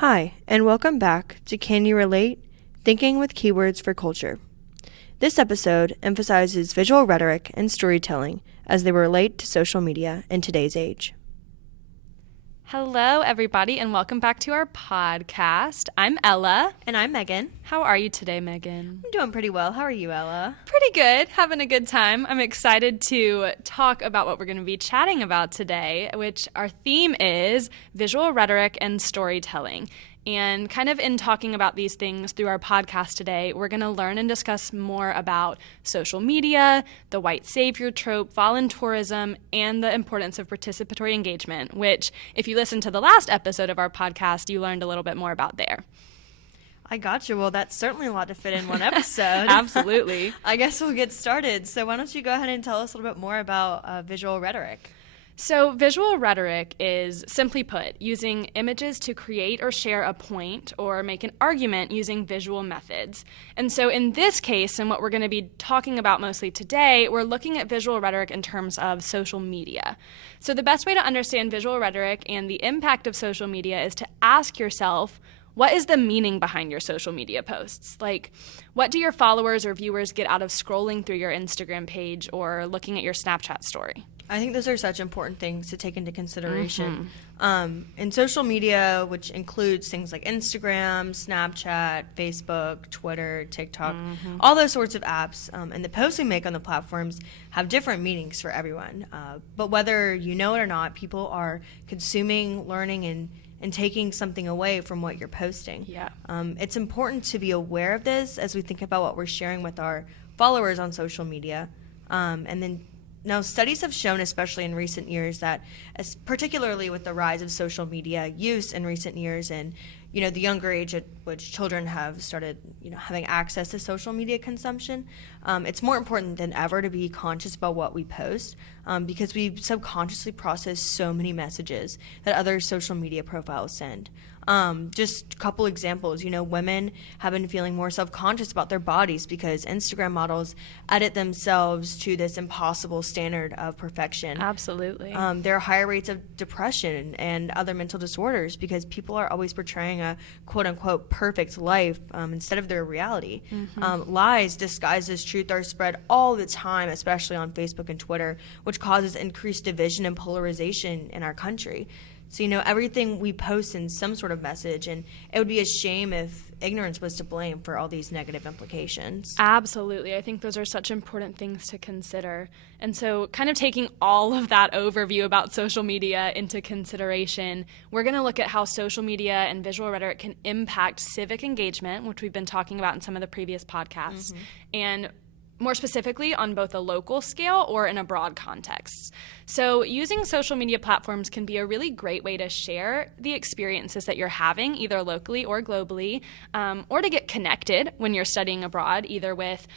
Hi, and welcome back to Can You Relate? Thinking with Keywords for Culture. This episode emphasizes visual rhetoric and storytelling as they relate to social media in today's age. Hello, everybody, and welcome back to our podcast. I'm Ella. And I'm Megan. How are you today, Megan? I'm doing pretty well. How are you, Ella? Pretty good. Having a good time. I'm excited to talk about what we're going to be chatting about today, which our theme is visual rhetoric and storytelling. And kind of in talking about these things through our podcast today, we're going to learn and discuss more about social media, the white savior trope, voluntourism, and the importance of participatory engagement, which if you listen to the last episode of our podcast, you learned a little bit more about there. I got you. Well, that's certainly a lot to fit in one episode. Absolutely. I guess we'll get started. So why don't you go ahead and tell us a little bit more about visual rhetoric? So visual rhetoric is, simply put, using images to create or share a point or make an argument using visual methods. And so in this case, and what we're going to be talking about mostly today, we're looking at visual rhetoric in terms of social media. So the best way to understand visual rhetoric and the impact of social media is to ask yourself, what is the meaning behind your social media posts? Like, what do your followers or viewers get out of scrolling through your Instagram page or looking at your Snapchat story? I think those are such important things to take into consideration. In social media, which includes things like Instagram, Snapchat, Facebook, Twitter, TikTok, all those sorts of apps, and the posts we make on the platforms have different meanings for everyone. But whether you know it or not, people are consuming, learning, and taking something away from what you're posting. Yeah. It's important to be aware of this as we think about what we're sharing with our followers on social media. Now, studies have shown, especially in recent years, that particularly with the rise of social media use in recent years and, the younger age at which children have started, having access to social media consumption, it's more important than ever to be conscious about what we post because we subconsciously process so many messages that other social media profiles send. Just a couple examples, women have been feeling more self-conscious about their bodies because Instagram models edit themselves to this impossible standard of perfection. Absolutely. There are higher rates of depression and other mental disorders because people are always portraying a quote-unquote perfect life instead of their reality. Lies disguised as truth are spread all the time, especially on Facebook and Twitter, which causes increased division and polarization in our country. So, everything we post in some sort of message, and it would be a shame if ignorance was to blame for all these negative implications. Absolutely. I think those are such important things to consider. And so kind of taking all of that overview about social media into consideration, we're going to look at how social media and visual rhetoric can impact civic engagement, which we've been talking about in some of the previous podcasts, and more specifically on both a local scale or in a broad context. So using social media platforms can be a really great way to share the experiences that you're having, either locally or globally, or to get connected when you're studying abroad, either with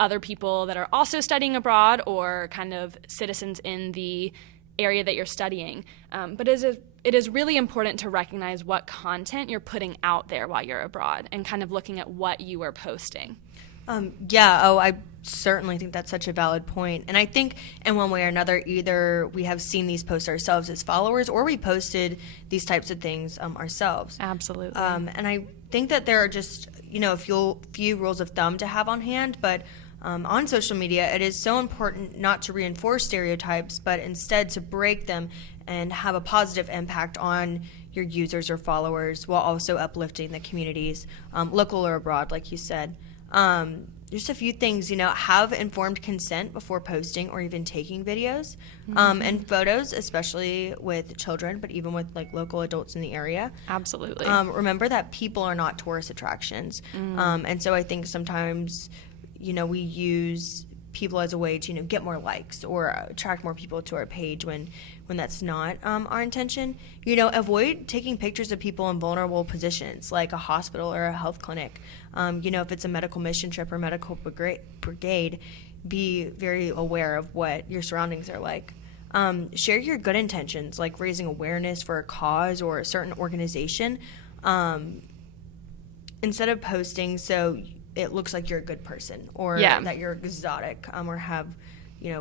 other people that are also studying abroad or kind of citizens in the area that you're studying. But it is really important to recognize what content you're putting out there while you're abroad and kind of looking at what you are posting. I certainly think that's such a valid point. And I think in one way or another, either we have seen these posts ourselves as followers or we posted these types of things ourselves. Absolutely. And I think that there are just, a few rules of thumb to have on hand. But on social media, it is so important not to reinforce stereotypes, but instead to break them and have a positive impact on your users or followers while also uplifting the communities, local or abroad, like you said. Just a few things, have informed consent before posting or even taking videos and photos, especially with children, but even with local adults in the area. Absolutely. Remember that people are not tourist attractions. And so I think sometimes, we use people as a way to, get more likes or attract more people to our page when that's not our intention. Avoid taking pictures of people in vulnerable positions like a hospital or a health clinic. If it's a medical mission trip or medical brigade, be very aware of what your surroundings are like. Share your good intentions, like raising awareness for a cause or a certain organization, instead of posting so it looks like you're a good person or that you're exotic or have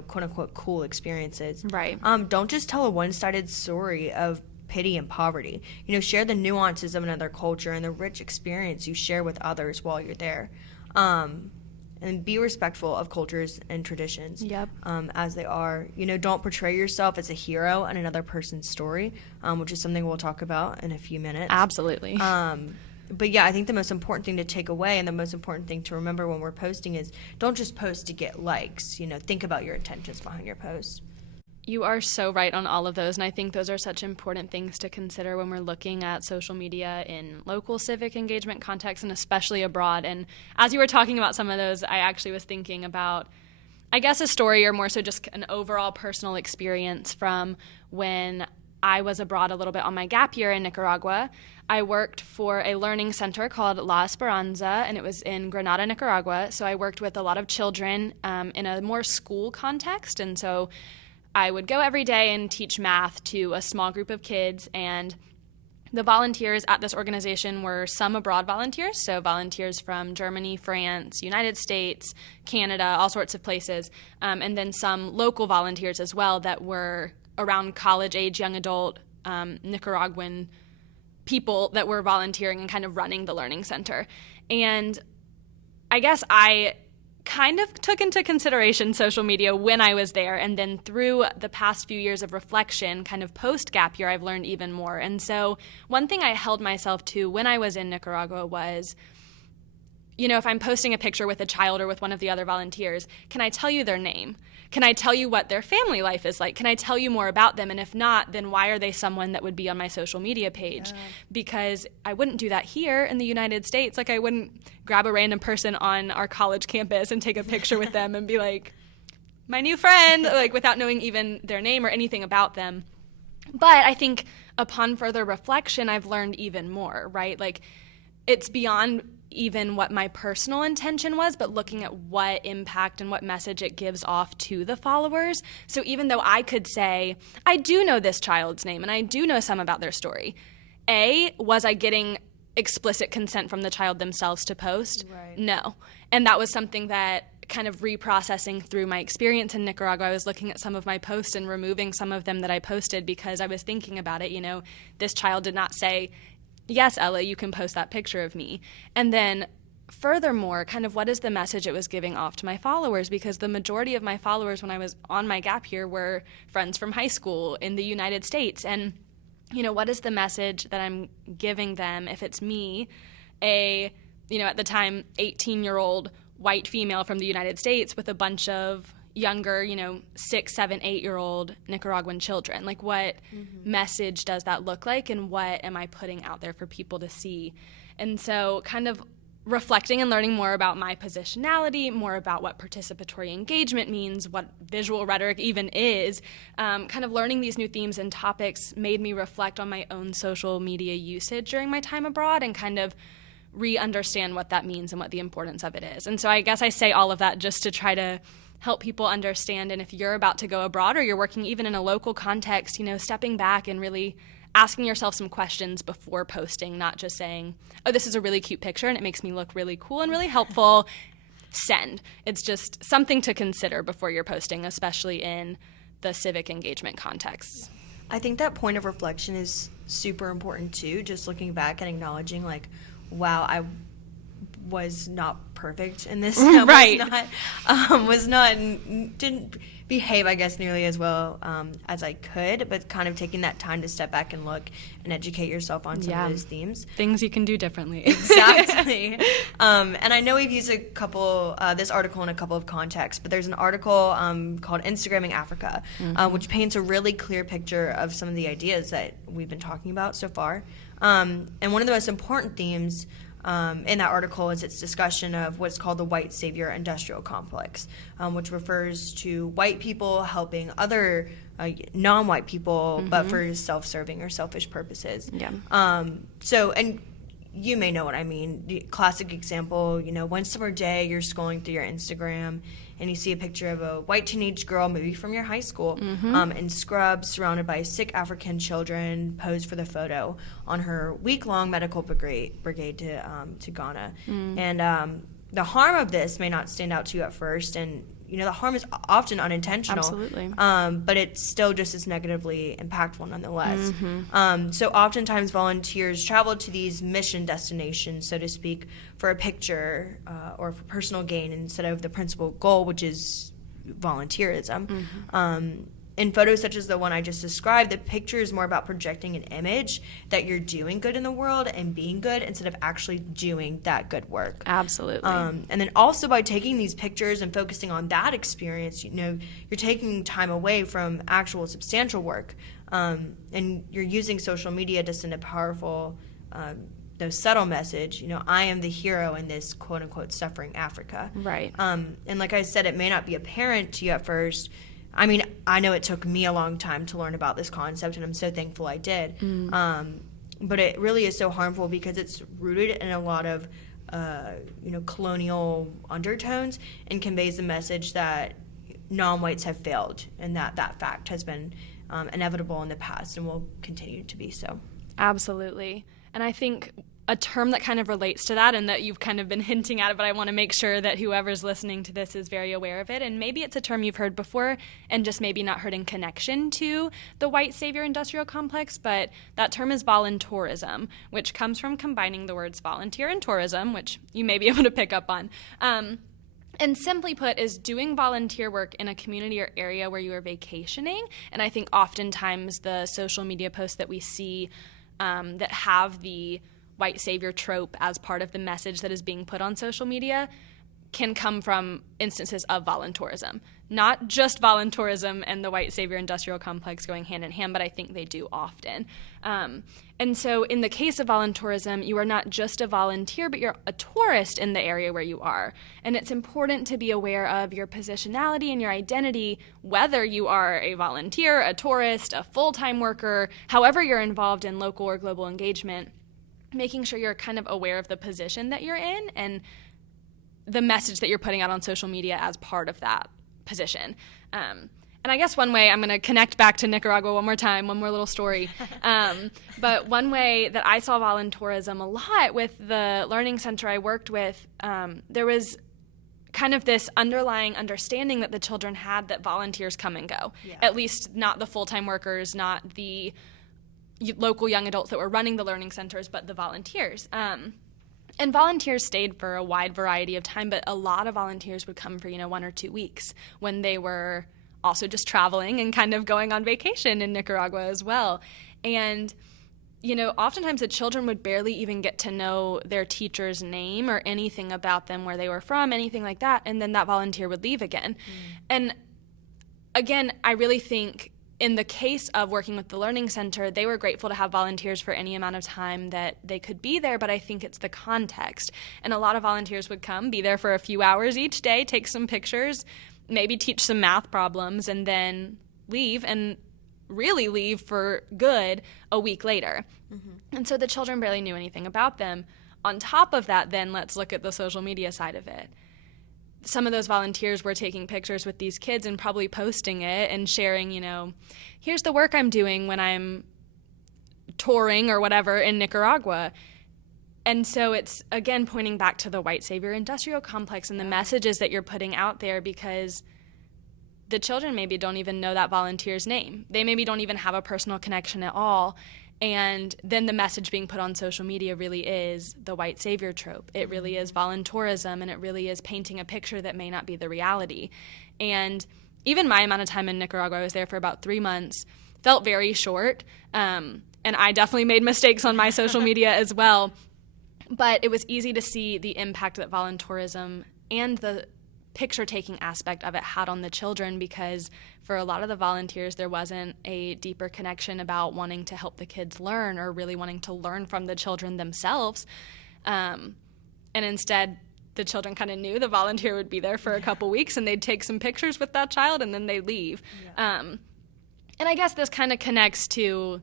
quote unquote cool experiences. Right. Don't just tell a one-sided story of pity and poverty. Share the nuances of another culture and the rich experience you share with others while you're there. And be respectful of cultures and traditions as they are. Don't portray yourself as a hero in another person's story, which is something we'll talk about in a few minutes. Absolutely. But yeah, I think the most important thing to take away and the most important thing to remember when we're posting is don't just post to get likes. Think about your intentions behind your post. You are so right on all of those, and I think those are such important things to consider when we're looking at social media in local civic engagement contexts and especially abroad. And as you were talking about some of those, I actually was thinking about, I guess, a story or more so just an overall personal experience from when I was abroad a little bit on my gap year in Nicaragua. I worked for a learning center called La Esperanza, and it was in Granada, Nicaragua. So I worked with a lot of children in a more school context, and so I would go every day and teach math to a small group of kids, and the volunteers at this organization were some abroad volunteers, so volunteers from Germany, France, United States, Canada, all sorts of places, and then some local volunteers as well that were around college-age, young adult Nicaraguan people that were volunteering and kind of running the learning center. And I guess I kind of took into consideration social media when I was there, and then through the past few years of reflection, kind of post-gap year, I've learned even more. And so one thing I held myself to when I was in Nicaragua was, if I'm posting a picture with a child or with one of the other volunteers, can I tell you their name? Can I tell you what their family life is like? Can I tell you more about them? And if not, then why are they someone that would be on my social media page? Yeah. Because I wouldn't do that here in the United States. Like, I wouldn't grab a random person on our college campus and take a picture with them and be like, my new friend, like, without knowing even their name or anything about them. But I think upon further reflection, I've learned even more, right? Like, it's beyond even what my personal intention was, but looking at what impact and what message it gives off to the followers. So even though I could say, I do know this child's name and I do know some about their story, was I getting explicit consent from the child themselves to post? Right. No. And that was something that kind of reprocessing through my experience in Nicaragua, I was looking at some of my posts and removing some of them that I posted because I was thinking about it. This child did not say, yes, Ella, you can post that picture of me. And then furthermore, kind of what is the message it was giving off to my followers? Because the majority of my followers when I was on my gap year were friends from high school in the United States. And, what is the message that I'm giving them if it's me, at the time, 18-year-old white female from the United States with a bunch of younger, 6, 7, 8-year-old Nicaraguan children? Like, what message does that look like, and what am I putting out there for people to see? And so kind of reflecting and learning more about my positionality, more about what participatory engagement means, what visual rhetoric even is, kind of learning these new themes and topics made me reflect on my own social media usage during my time abroad and kind of re-understand what that means and what the importance of it is. And so I guess I say all of that just to try to help people understand. And if you're about to go abroad or you're working even in a local context, stepping back and really asking yourself some questions before posting, not just saying, oh, this is a really cute picture and it makes me look really cool and really helpful, send. It's just something to consider before you're posting, especially in the civic engagement context. I think that point of reflection is super important too, just looking back and acknowledging like, wow, I was not perfect in this. Right. Didn't behave, I guess, nearly as well as I could, but kind of taking that time to step back and look and educate yourself on some of those themes. Things you can do differently. Exactly. And I know we've used a couple, this article in a couple of contexts, but there's an article called Instagramming Africa, which paints a really clear picture of some of the ideas that we've been talking about so far. And one of the most important themes in that article is its discussion of what's called the white savior industrial complex, which refers to white people helping other non-white people, but for self-serving or selfish purposes. Yeah. And you may know what I mean. The classic example, one summer day you're scrolling through your Instagram and you see a picture of a white teenage girl, maybe from your high school, in scrubs, surrounded by sick African children, posed for the photo on her week-long medical brigade to Ghana. And the harm of this may not stand out to you at first, and the harm is often unintentional. Absolutely. But it's still just as negatively impactful nonetheless. So oftentimes volunteers travel to these mission destinations, so to speak, for a picture or for personal gain instead of the principal goal, which is volunteerism. In photos such as the one I just described, the picture is more about projecting an image that you're doing good in the world and being good instead of actually doing that good work. Absolutely. And then also by taking these pictures and focusing on that experience, you're taking time away from actual substantial work. And you're using social media to send a powerful, though subtle message, I am the hero in this quote unquote suffering Africa. Right. And like I said, it may not be apparent to you at first. I mean, I know it took me a long time to learn about this concept, and I'm so thankful I did. But it really is so harmful because it's rooted in a lot of, colonial undertones and conveys the message that non-whites have failed and that fact has been inevitable in the past and will continue to be so. Absolutely. And I think a term that kind of relates to that, and that you've kind of been hinting at it, but I want to make sure that whoever's listening to this is very aware of it, and maybe it's a term you've heard before and just maybe not heard in connection to the white savior industrial complex, but that term is voluntourism, which comes from combining the words volunteer and tourism, which you may be able to pick up on. And simply put, is doing volunteer work in a community or area where you are vacationing. And I think oftentimes the social media posts that we see that have the white savior trope as part of the message that is being put on social media can come from instances of voluntourism. Not just voluntourism and the white savior industrial complex going hand in hand, but I think they do often. And so in the case of voluntourism, you are not just a volunteer, but you're a tourist in the area where you are. And it's important to be aware of your positionality and your identity, whether you are a volunteer, a tourist, a full-time worker, however you're involved in local or global engagement, making sure you're kind of aware of the position that you're in and the message that you're putting out on social media as part of that position. And I guess one way, I'm going to connect back to Nicaragua one more time, one more little story. But one way that I saw voluntourism a lot with the learning center I worked with, there was kind of this underlying understanding that the children had that volunteers come and go. Yeah. At least not the full-time workers, not the local young adults that were running the learning centers, but the volunteers. And volunteers stayed for a wide variety of time, but a lot of volunteers would come for, 1 or 2 weeks when they were also just traveling and kind of going on vacation in Nicaragua as well. And, oftentimes the children would barely even get to know their teacher's name or anything about them, where they were from, anything like that, and then that volunteer would leave again. And again, I really think in the case of working with the Learning Center, they were grateful to have volunteers for any amount of time that they could be there, but I think it's the context. And a lot of volunteers would come, be there for a few hours each day, take some pictures, maybe teach some math problems, and then leave, and really leave for good a week later. And so the children barely knew anything about them. On top of that, then let's look at the social media side of it. Some of those volunteers were taking pictures with these kids and probably posting it and sharing, here's the work I'm doing when I'm touring or whatever in Nicaragua. And so it's, again, pointing back to the white savior industrial complex and the messages that you're putting out there, because the children maybe don't even know that volunteer's name. They maybe don't even have a personal connection at all. And then the message being put on social media really is the white savior trope. It really is voluntourism, and it really is painting a picture that may not be the reality. And even my amount of time in Nicaragua, I was there for about 3 months, felt very short. And I definitely made mistakes on my social media as well. But it was easy to see the impact that voluntourism and the picture-taking aspect of it had on the children, because for a lot of the volunteers, there wasn't a deeper connection about wanting to help the kids learn or really wanting to learn from the children themselves. And instead, the children kind of knew the volunteer would be there for a couple weeks, and they'd take some pictures with that child, and then they'd leave. Yeah. And I guess this kind of connects to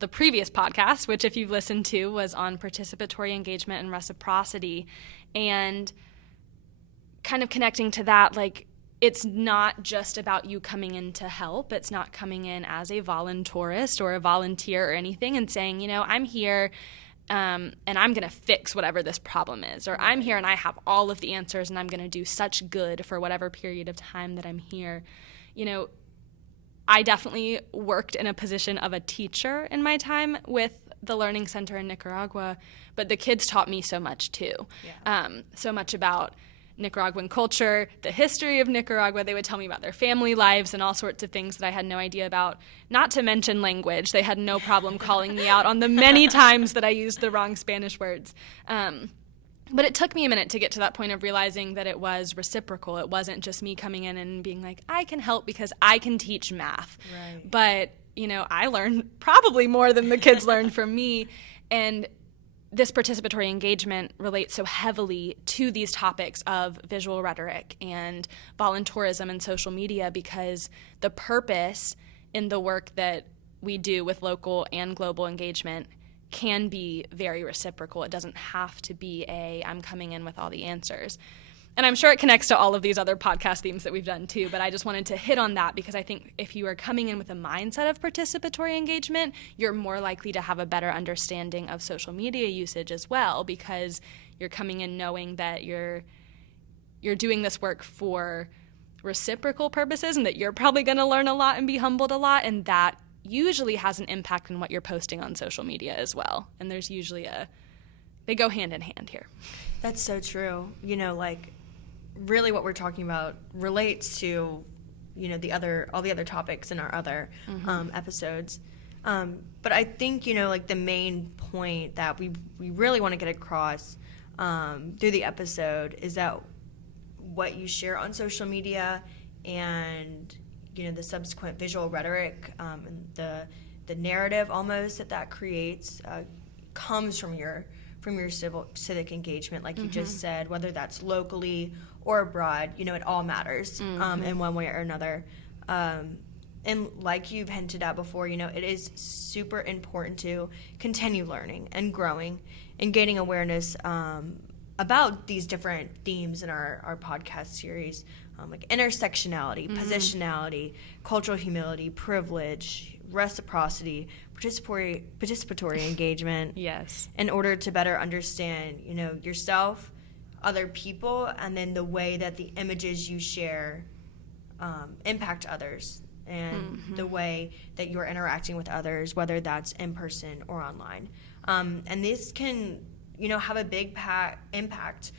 the previous podcast, which, if you've listened to, was on participatory engagement and reciprocity. And kind of connecting to that, like, it's not just about you coming in to help. It's not coming in as a voluntourist or a volunteer or anything and saying, I'm here and I'm going to fix whatever this problem is, or I'm here and I have all of the answers and I'm going to do such good for whatever period of time that I'm here. I definitely worked in a position of a teacher in my time with the Learning Center in Nicaragua, but the kids taught me so much too. So much about Nicaraguan culture, the history of Nicaragua. They would tell me about their family lives and all sorts of things that I had no idea about, not to mention language. They had no problem calling me out on the many times that I used the wrong Spanish words. But it took me a minute to get to that point of realizing that it was reciprocal. It wasn't just me coming in and being like, I can help because I can teach math. Right. But, I learned probably more than the kids learned from me. And this participatory engagement relates so heavily to these topics of visual rhetoric and voluntourism and social media, because the purpose in the work that we do with local and global engagement can be very reciprocal. It doesn't have to be I'm coming in with all the answers. And I'm sure it connects to all of these other podcast themes that we've done too, but I just wanted to hit on that because I think if you are coming in with a mindset of participatory engagement, you're more likely to have a better understanding of social media usage as well, because you're coming in knowing that you're doing this work for reciprocal purposes and that you're probably going to learn a lot and be humbled a lot, and that usually has an impact on what you're posting on social media as well. And there's usually they go hand in hand here. That's so true. Really what we're talking about relates to, all the other topics in our other episodes. But I think, the main point that we really want to get across through the episode is that what you share on social media and, the subsequent visual rhetoric and the narrative almost that creates comes from your civic engagement, like you just said, whether that's locally or abroad, it all matters in one way or another. And like you've hinted at before, it is super important to continue learning and growing and gaining awareness about these different themes in our podcast series, like intersectionality, positionality, cultural humility, privilege, reciprocity, participatory engagement. Yes. In order to better understand, yourself, other people, and then the way that the images you share impact others, and the way that you're interacting with others, whether that's in person or online. And this can, have a big impact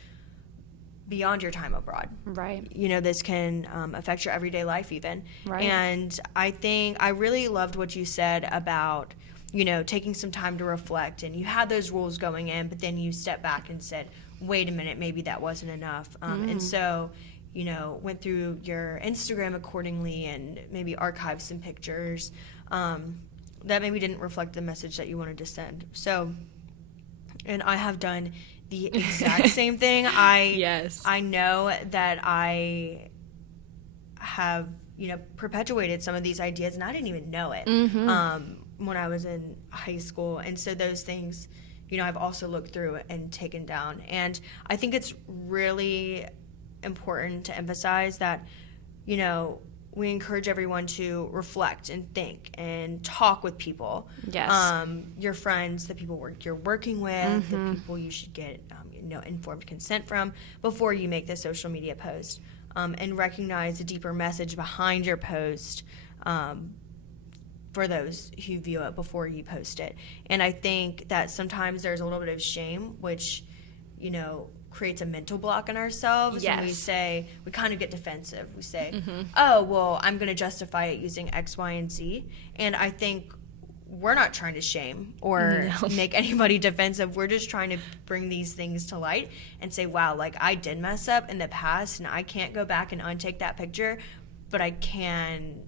beyond your time abroad. Right. This can affect your everyday life even. Right. And I think I really loved what you said about, taking some time to reflect, and you had those rules going in, but then you stepped back and said, wait a minute, maybe that wasn't enough. And so, went through your Instagram accordingly and maybe archived some pictures that maybe didn't reflect the message that you wanted to send. So, and I have done the exact same thing. I know that I have, perpetuated some of these ideas, and I didn't even know it when I was in high school. And so those things, I've also looked through and taken down. And I think it's really important to emphasize that, we encourage everyone to reflect and think and talk with people. Yes. Your friends, the people you're working with, the people you should get, informed consent from before you make the social media post, and recognize the deeper message behind your post for those who view it before you post it. And I think that sometimes there's a little bit of shame, which, creates a mental block in ourselves. Yes. And we kind of get defensive. We say, oh, well, I'm going to justify it using X, Y, and Z. And I think we're not trying to shame or make anybody defensive. We're just trying to bring these things to light and say, wow, I did mess up in the past, and I can't go back and untake that picture, but I can,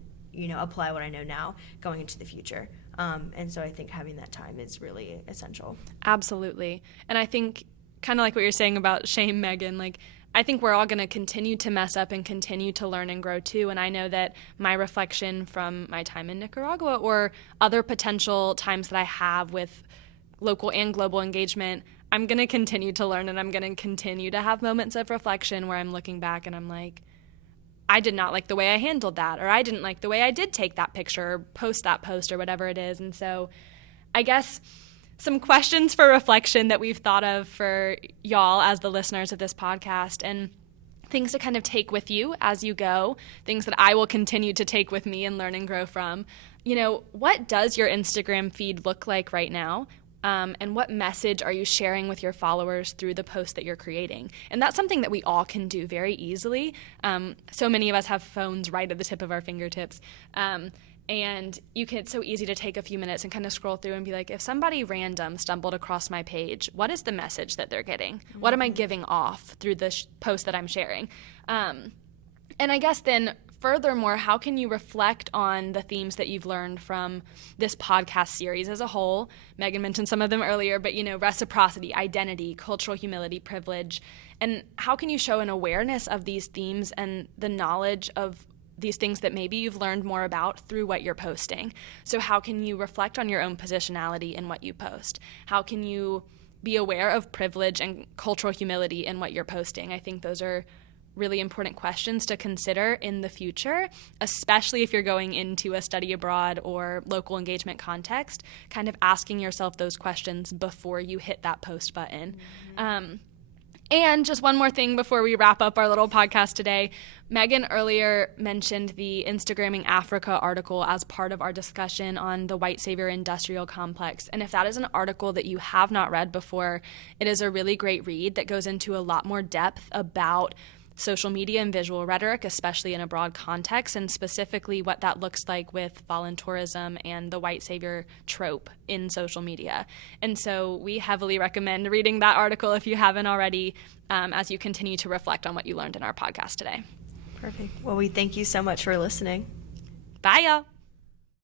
apply what I know now going into the future. And so I think having that time is really essential. Absolutely. And I think, kind of like what you're saying about shame, Megan, I think we're all going to continue to mess up and continue to learn and grow too. And I know that my reflection from my time in Nicaragua or other potential times that I have with local and global engagement, I'm going to continue to learn, and I'm going to continue to have moments of reflection where I'm looking back and I'm like, I did not like the way I handled that, or I didn't like the way I did take that picture or post that post or whatever it is. And so I guess some questions for reflection that we've thought of for y'all as the listeners of this podcast, and things to kind of take with you as you go, things that I will continue to take with me and learn and grow from. What does your Instagram feed look like right now? And what message are you sharing with your followers through the post that you're creating? And that's something that we all can do very easily. So many of us have phones right at the tip of our fingertips. And it's so easy to take a few minutes and kind of scroll through and be like, if somebody random stumbled across my page, what is the message that they're getting? Mm-hmm. What am I giving off through the post that I'm sharing? And I guess then furthermore, how can you reflect on the themes that you've learned from this podcast series as a whole? Megan mentioned some of them earlier, but reciprocity, identity, cultural humility, privilege. And how can you show an awareness of these themes and the knowledge of these things that maybe you've learned more about through what you're posting? So how can you reflect on your own positionality in what you post? How can you be aware of privilege and cultural humility in what you're posting? I think those are really important questions to consider in the future, especially if you're going into a study abroad or local engagement context, kind of asking yourself those questions before you hit that post button. Mm-hmm. And just one more thing before we wrap up our little podcast today. Megan earlier mentioned the Instagramming Africa article as part of our discussion on the white savior industrial complex. And if that is an article that you have not read before, it is a really great read that goes into a lot more depth about social media and visual rhetoric, especially in a broad context, and specifically what that looks like with voluntourism and the white savior trope in social media. And so we heavily recommend reading that article if you haven't already, as you continue to reflect on what you learned in our podcast today. Perfect. Well, we thank you so much for listening. Bye, y'all.